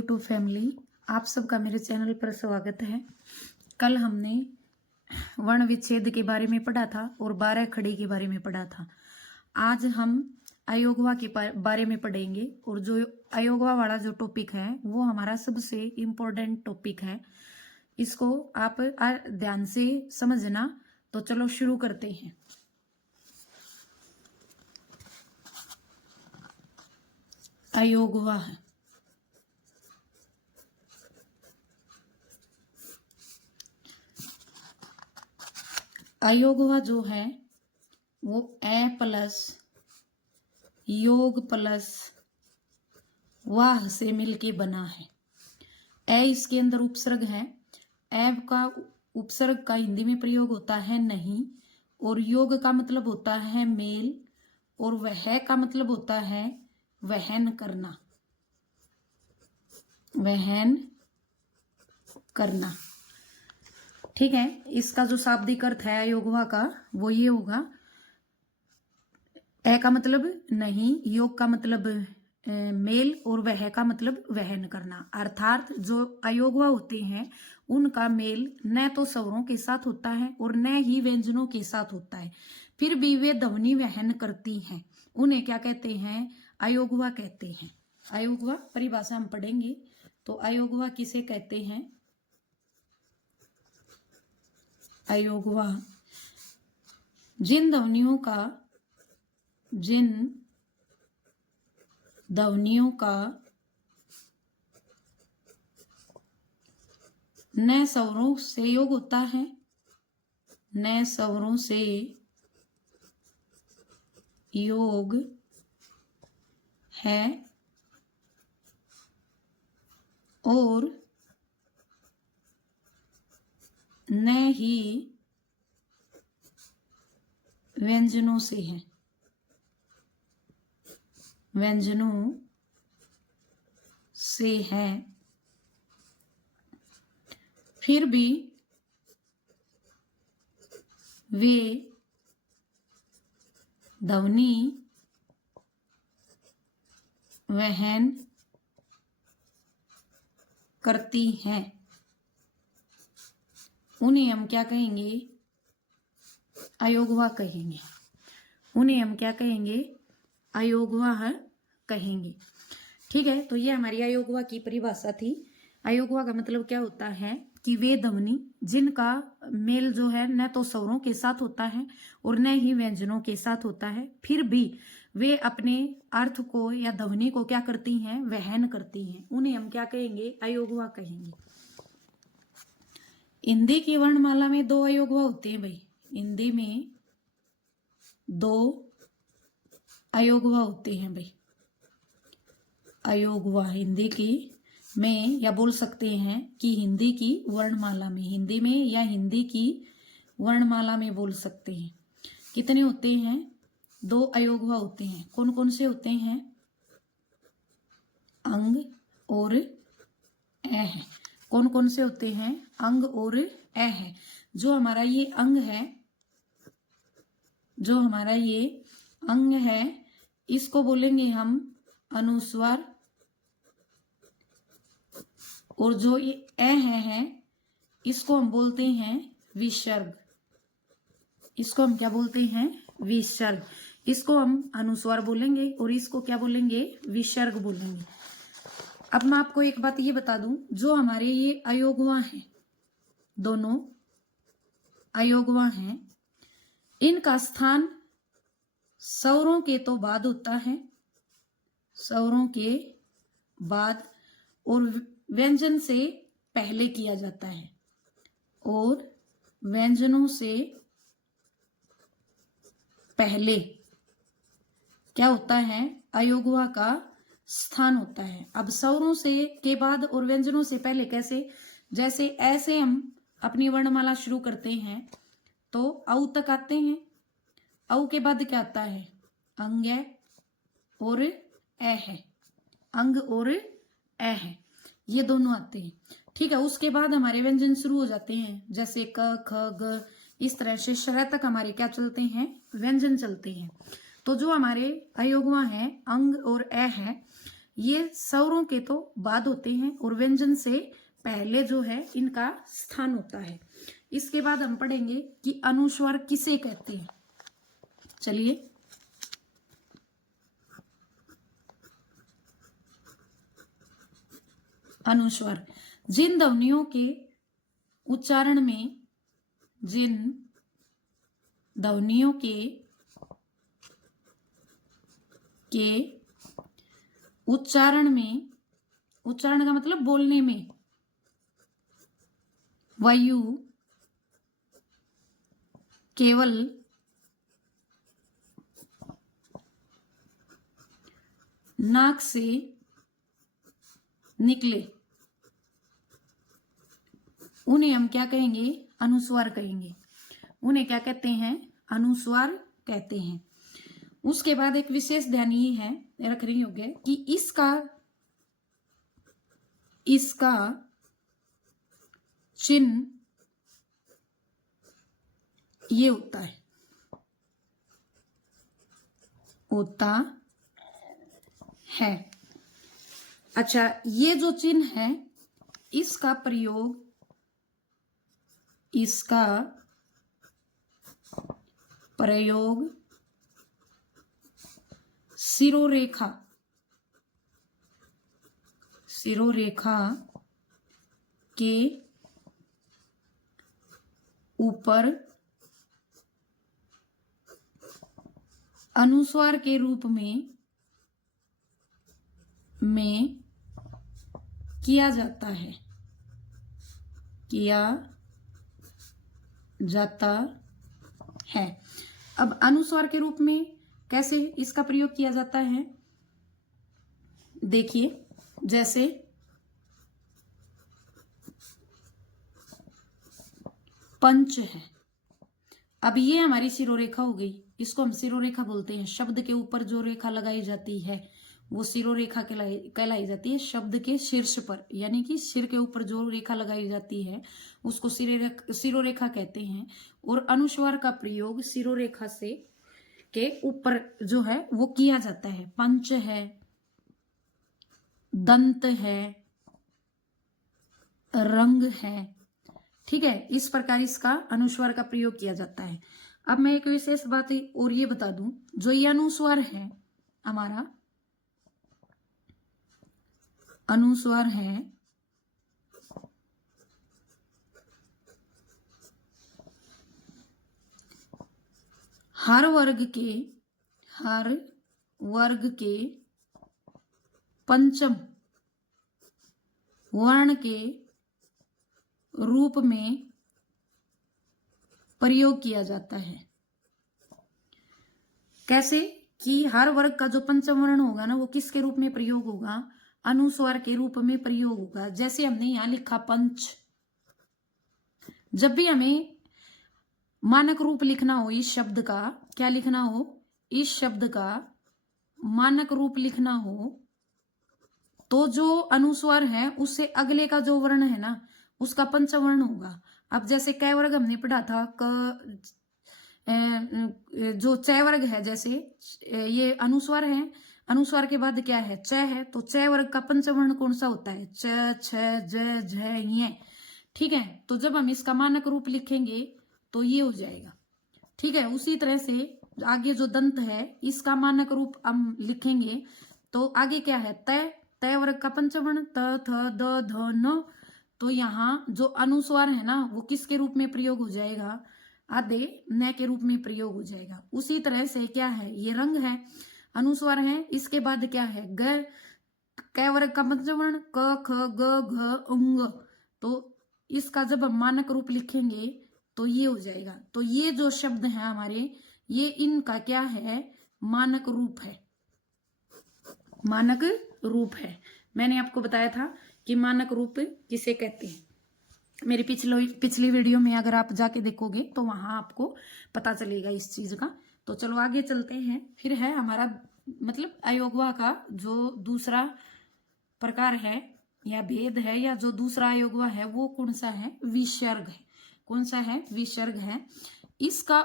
YouTube family, आप सबका मेरे चैनल पर स्वागत है। कल हमने वर्ण विच्छेद के बारे में पढ़ा था और 12 खड़ी के बारे में पढ़ा था। आज हम अयोगवा के बारे में पढ़ेंगे और जो अयोगवा वाला जो टॉपिक है वो हमारा सबसे इम्पोर्टेंट टॉपिक है। इसको आप ध्यान से समझना। तो चलो शुरू करते हैं। अयोगवा है अयोगवा जो है वो ए प्लस योग प्लस वाह से मिलके बना है। ए इसके अंदर उपसर्ग है। ए का उपसर्ग का हिंदी में प्रयोग होता है नहीं, और योग का मतलब होता है मेल, और वह का मतलब होता है वहन करना। वहन करना, ठीक है। इसका जो शाब्दिक अर्थ है अयोगवा का वो ये होगा। ए का मतलब नहीं, योग का मतलब मेल, और वह का मतलब वहन करना। अर्थात जो अयोगवा होते हैं उनका मेल न तो स्वरों के साथ होता है और न ही व्यंजनों के साथ होता है, फिर भी वे ध्वनि वहन करती हैं। उन्हें क्या कहते हैं? अयोगवा कहते हैं। अयोगवा परिभाषा हम पढ़ेंगे। तो अयोगवा किसे कहते हैं? अयोगवा जिन ध्वनियों का न स्वरों से योग होता है, न स्वरों से योग है, और न ही व्यंजनों से है। व्यंजनों से है, फिर भी वे ध्वनि वहन करती हैं। उन्हें हम क्या कहेंगे? अयोगवा कहेंगे। उन्हें हम क्या कहेंगे? अयोगवा कहेंगे, ठीक है। तो ये हमारी अयोगवा की परिभाषा थी। अयोगवा का मतलब क्या होता है कि वे ध्वनि जिनका मेल जो है न तो स्वरों के साथ होता है और न ही व्यंजनों के साथ होता है, फिर भी वे अपने अर्थ को या ध्वनि को क्या करती हैं? वहन करती हैं। उन्हें हम क्या कहेंगे? अयोगवा कहेंगे। हिंदी की वर्णमाला में 2 अयोगवा होते हैं भाई। हिंदी में 2 अयोगवा होते हैं भाई। अयोगवा हिंदी की में, या बोल सकते हैं कि हिंदी की वर्णमाला में, हिंदी में या हिंदी की वर्णमाला में बोल सकते हैं। कितने होते हैं? 2 अयोगवा होते हैं। कौन कौन से होते हैं? अंग और ए है। कौन कौन से होते हैं? अंग और ए है। जो हमारा ये अंग है, जो हमारा ये अंग है, इसको बोलेंगे हम अनुस्वार, और जो ये ए है इसको हम बोलते हैं विसर्ग। इसको हम क्या बोलते हैं? विसर्ग। इसको हम अनुस्वार बोलेंगे और इसको क्या बोलेंगे? विसर्ग बोलेंगे। अब मैं आपको एक बात ये बता दूं, जो हमारे ये अयोगवा हैं, दोनों अयोगवा हैं, इनका स्थान स्वरों के तो बाद होता है, स्वरों के बाद, और व्यंजन से पहले किया जाता है, और व्यंजनों से पहले क्या होता है? अयोगवा का स्थान होता है। अब स्वरों से के बाद और व्यंजनों से पहले कैसे? जैसे ऐसे हम अपनी वर्णमाला शुरू करते हैं तो औ तक आते हैं। औ के बाद क्या आता है? अंग है और ए है। अंग और ए है, ये दोनों आते हैं, ठीक है। उसके बाद हमारे व्यंजन शुरू हो जाते हैं, जैसे क ख ग, इस तरह से श तक हमारे क्या चलते हैं? व्यंजन चलते हैं। तो जो हमारे अयोगवा हैं, अंग और ए है, ये स्वरों के तो बाद होते हैं और व्यंजन से पहले जो है इनका स्थान होता है। इसके बाद हम पढ़ेंगे कि अनुस्वार किसे कहते हैं। चलिए, अनुस्वार जिन ध्वनियों के उच्चारण में जिन ध्वनियों के उच्चारण में, उच्चारण का मतलब बोलने में, वायु केवल नाक से निकले, उन्हें हम क्या कहेंगे? अनुस्वार कहेंगे। उन्हें क्या कहते हैं? अनुस्वार कहते हैं। उसके बाद एक विशेष ध्यान ये है, रखने योग्य, कि इसका चिन्ह ये होता है। अच्छा, ये जो चिन्ह है इसका प्रयोग सिरोरेखा के ऊपर अनुस्वार के रूप में किया जाता है। अब अनुस्वार के रूप में कैसे इसका प्रयोग किया जाता है? देखिए, जैसे पंच है। अब ये हमारी सिरोरेखा हो गई, इसको हम सिरोरेखा बोलते हैं। शब्द के ऊपर जो रेखा लगाई जाती है वो सिरोरेखा कहलाई जाती है। शब्द के शीर्ष पर, यानी कि सिर के ऊपर जो रेखा लगाई जाती है उसको सिरोरेखा कहते हैं। और अनुस्वार का प्रयोग सिरोरेखा से के ऊपर जो है वो किया जाता है। पंच है, दंत है, रंग है, ठीक है। इस प्रकार इसका अनुस्वार का प्रयोग किया जाता है। अब मैं एक विशेष बात और ये बता दूं, जो ये अनुस्वार है हमारा, अनुस्वार है हर वर्ग के पंचम वर्ण के रूप में प्रयोग किया जाता है। कैसे? कि हर वर्ग का जो पंचम वर्ण होगा ना, वो किसके रूप में प्रयोग होगा? अनुस्वार के रूप में प्रयोग होगा। जैसे हमने यहां लिखा पंच, जब भी हमें मानक रूप लिखना हो इस शब्द का, क्या लिखना हो? इस शब्द का मानक रूप लिखना हो तो जो अनुस्वार है उससे अगले का जो वर्ण है ना उसका पंचवर्ण होगा। अब जैसे क वर्ग हमने पढ़ा था, जो च वर्ग है, जैसे ये अनुस्वार है, अनुस्वार के बाद क्या है? च है, तो च वर्ग का पंचवर्ण कौन सा होता है? च, छ, ज, झ, य, ठीक है। तो जब हम इसका मानक रूप लिखेंगे तो ये हो जाएगा, ठीक है। उसी तरह से आगे जो दंत है इसका मानक रूप हम लिखेंगे तो आगे क्या है? तय, तय वर्ग का पंचवर्ण त, थ, द, ध, न। तो यहाँ जो अनुस्वार है ना वो किसके रूप में प्रयोग हो जाएगा? आधे न के रूप में प्रयोग हो जाएगा। उसी तरह से क्या है? ये रंग है, अनुस्वार है, इसके बाद क्या है? ग, क वर्ग का पंचवर्ण क, ख, ग, घ, अंग। तो इसका जब हम मानक रूप लिखेंगे तो ये हो जाएगा। तो ये जो शब्द है हमारे, ये इनका क्या है? मानक रूप है, मानक रूप है। मैंने आपको बताया था कि मानक रूप किसे कहते हैं। मेरी पिछली वीडियो में अगर आप जाके देखोगे तो वहां आपको पता चलेगा इस चीज का। तो चलो आगे चलते हैं। फिर है हमारा मतलब अयोगवा का जो दूसरा प्रकार है या भेद है, या जो दूसरा अयोगवा है वो कौन सा है? विसर्ग है। कौन सा है? विसर्ग है। इसका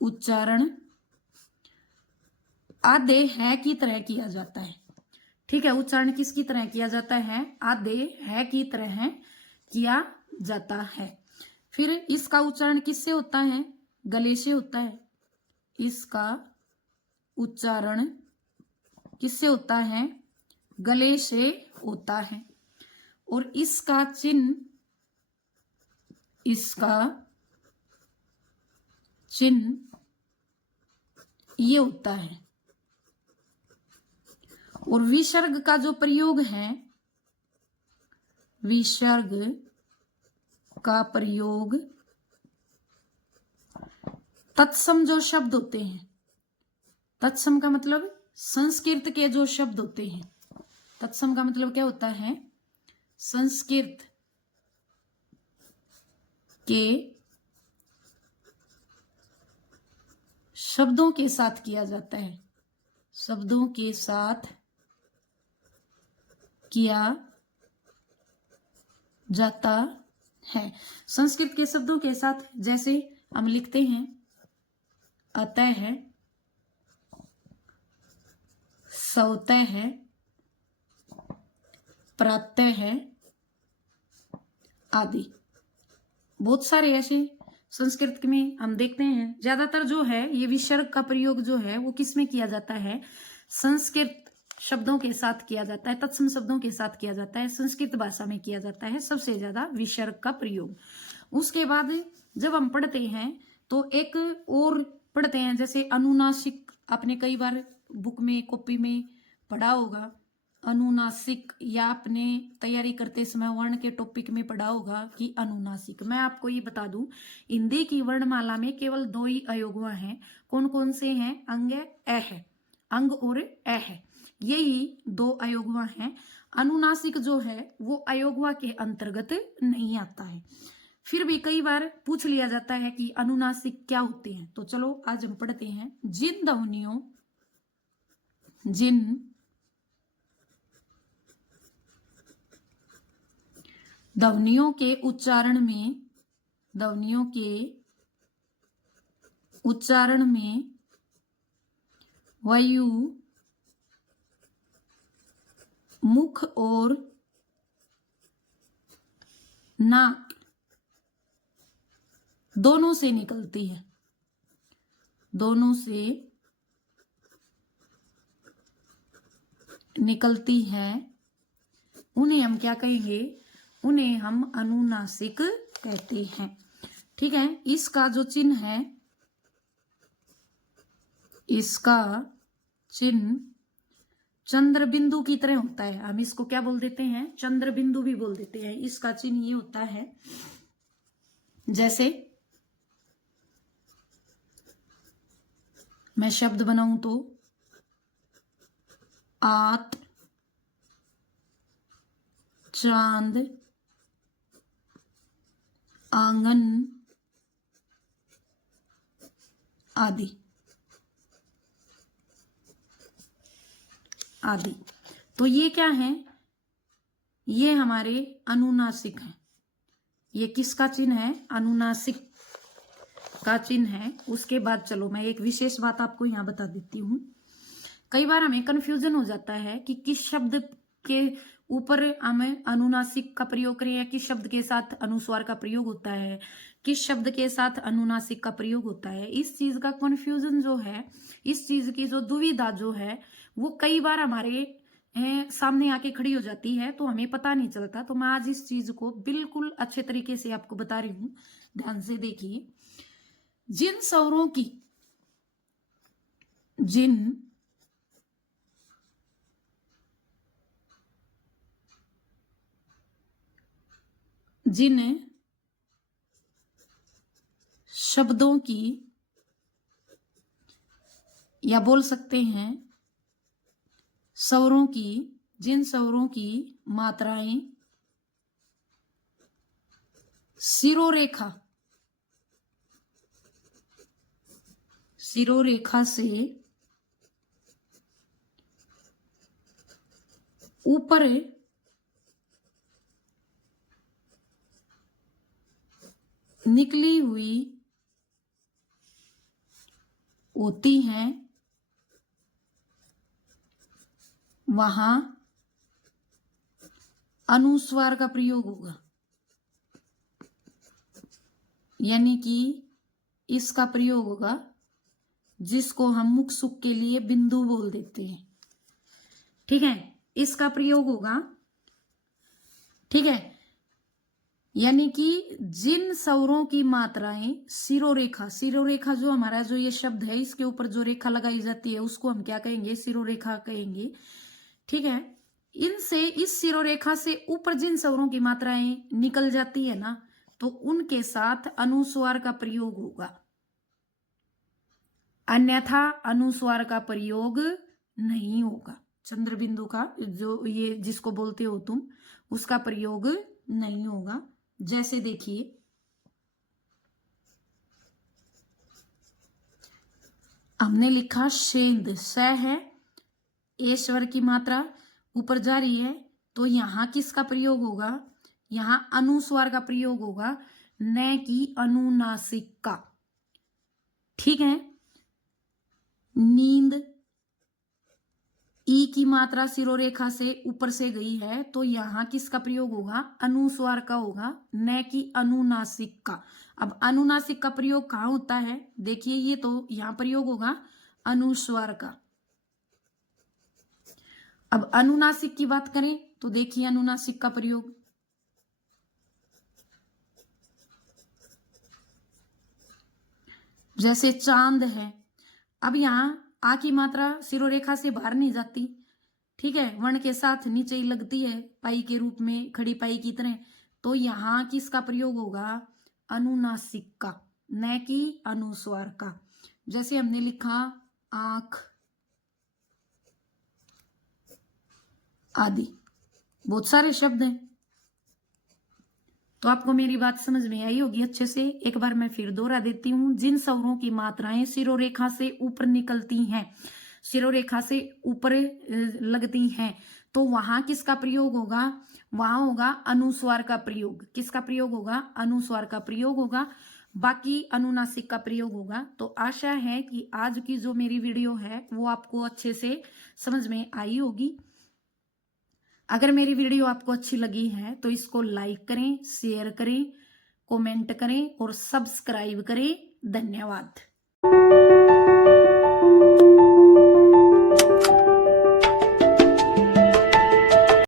उच्चारण आधे है की तरह किया जाता है। ठीक है, उच्चारण किसकी तरह किया जाता है? आधे है की तरह किया जाता है। फिर इसका उच्चारण किससे होता है? गले से होता है। इसका उच्चारण किससे होता है? गले से होता है। और इसका चिन्ह ये होता है। और विसर्ग का जो प्रयोग है, विसर्ग का प्रयोग तत्सम जो शब्द होते हैं, तत्सम का मतलब संस्कृत के जो शब्द होते हैं, तत्सम का मतलब क्या होता है? संस्कृत के शब्दों के साथ किया जाता है, शब्दों के साथ किया जाता है। संस्कृत के शब्दों के साथ जैसे हम लिखते हैं अतः है, सौतः है, प्रातः है आदि। बहुत सारे ऐसे संस्कृत में हम देखते हैं। ज्यादातर जो है ये विसर्ग का प्रयोग जो है वो किस में किया जाता है? संस्कृत शब्दों के साथ किया जाता है, तत्सम शब्दों के साथ किया जाता है, संस्कृत भाषा में किया जाता है सबसे ज्यादा विसर्ग का प्रयोग। उसके बाद जब हम पढ़ते हैं तो एक और पढ़ते हैं, जैसे अनुनासिक। आपने कई बार बुक में, कॉपी में पढ़ा होगा अनुनासिक, या आपने तैयारी करते समय वर्ण के टॉपिक में पढ़ा होगा कि अनुनासिक। मैं आपको ये बता दूं, हिंदी की वर्णमाला में केवल 2 ही अयोगवा हैं। कौन कौन से हैं? अंग अ है, अंग और अ है, यही 2 अयोगवा हैं। अनुनासिक जो है वो अयोगवा के अंतर्गत नहीं आता है। फिर भी कई बार पूछ लिया जाता है कि अनुनासिक क्या होते हैं। तो चलो आज हम पढ़ते हैं। जिन ध्वनियों के उच्चारण में वायु मुख और नाक दोनों से निकलती है, दोनों से निकलती है, उन्हें हम क्या कहेंगे? उन्हें हम अनुनासिक कहते हैं। ठीक है, इसका जो चिन्ह है, इसका चिन्ह चंद्र बिंदु की तरह होता है। हम इसको क्या बोल देते हैं? चंद्र बिंदु भी बोल देते हैं। इसका चिन्ह ये होता है, जैसे मैं शब्द बनाऊं तो आत, चांद, आंगन आदि आदि। तो ये क्या है? ये हमारे अनुनासिक हैं। ये किसका चिन्ह है? अनुनासिक का चिन्ह है। उसके बाद चलो मैं एक विशेष बात आपको यहां बता देती हूं। कई बार हमें कंफ्यूजन हो जाता है कि किस शब्द के ऊपर हमें अनुनासिक का प्रयोग करें या किस शब्द के साथ अनुस्वार का प्रयोग होता है, किस शब्द के साथ अनुनासिक का प्रयोग होता है। इस चीज का कंफ्यूजन जो है, इस चीज की जो दुविधा जो है, वो कई बार हमारे सामने आके खड़ी हो जाती है, तो हमें पता नहीं चलता। तो मैं आज इस चीज को बिल्कुल अच्छे तरीके से आपको बता रही हूं। ध्यान से देखिए। जिन स्वरों की जिन शब्दों की, या बोल सकते हैं स्वरों की, जिन स्वरों की मात्राएं सिरोरेखा से ऊपर निकली हुई होती हैं, वहां अनुस्वार का प्रयोग होगा, यानी कि इसका प्रयोग होगा जिसको हम मुख सुख के लिए बिंदु बोल देते हैं। ठीक है, इसका प्रयोग होगा। ठीक है, यानी कि जिन स्वरों की मात्राएं सिरोरेखा, सिरोरेखा जो हमारा जो ये शब्द है इसके ऊपर जो रेखा लगाई जाती है उसको हम क्या कहेंगे, सिरोरेखा कहेंगे। ठीक है, इनसे, इस सिरोरेखा से ऊपर जिन स्वरों की मात्राएं निकल जाती है ना, तो उनके साथ अनुस्वार का प्रयोग होगा, अन्यथा अनुस्वार का प्रयोग नहीं होगा। चंद्र बिंदु का जो ये जिसको बोलते हो तुम, उसका प्रयोग नहीं होगा। जैसे देखिए, हमने लिखा शेंद, स है, ए स्वर की मात्रा ऊपर जा रही है, तो यहां किसका प्रयोग होगा, यहां अनुस्वार का प्रयोग होगा, न कि अनुनासिक का। ठीक है, नींद, ई की मात्रा सिरोरेखा से ऊपर से गई है, तो यहां किसका प्रयोग होगा, अनुस्वार का होगा, न कि अनुनासिक का। अब अनुनासिक का प्रयोग कहां होता है, देखिए ये तो यहां प्रयोग होगा अनुस्वार का। अब अनुनासिक की बात करें तो देखिए अनुनासिक का प्रयोग, जैसे चांद है। अब यहां आ की मात्रा सिरोरेखा से बाहर नहीं जाती, ठीक है, वर्ण के साथ नीचे ही लगती है पाई के रूप में, खड़ी पाई की तरह, तो यहां किसका प्रयोग होगा, अनुनासिक का, न कि अनुस्वार का। जैसे हमने लिखा आंख आदि, बहुत सारे शब्द हैं। तो आपको मेरी बात समझ में आई होगी अच्छे से। एक बार मैं फिर दोहरा देती हूं, जिन स्वरों की मात्राएं सिरोरेखा से ऊपर निकलती हैं, सिरोरेखा से ऊपर लगती हैं, तो वहां किसका प्रयोग होगा, वहां होगा अनुस्वार का प्रयोग। किसका प्रयोग होगा, अनुस्वार का प्रयोग होगा, बाकी अनुनासिक का प्रयोग होगा। तो आशा है कि आज की जो मेरी वीडियो है वो आपको अच्छे से समझ में आई होगी। अगर मेरी वीडियो आपको अच्छी लगी है तो इसको लाइक करें, शेयर करें, कमेंट करें और सब्सक्राइब करें। धन्यवाद।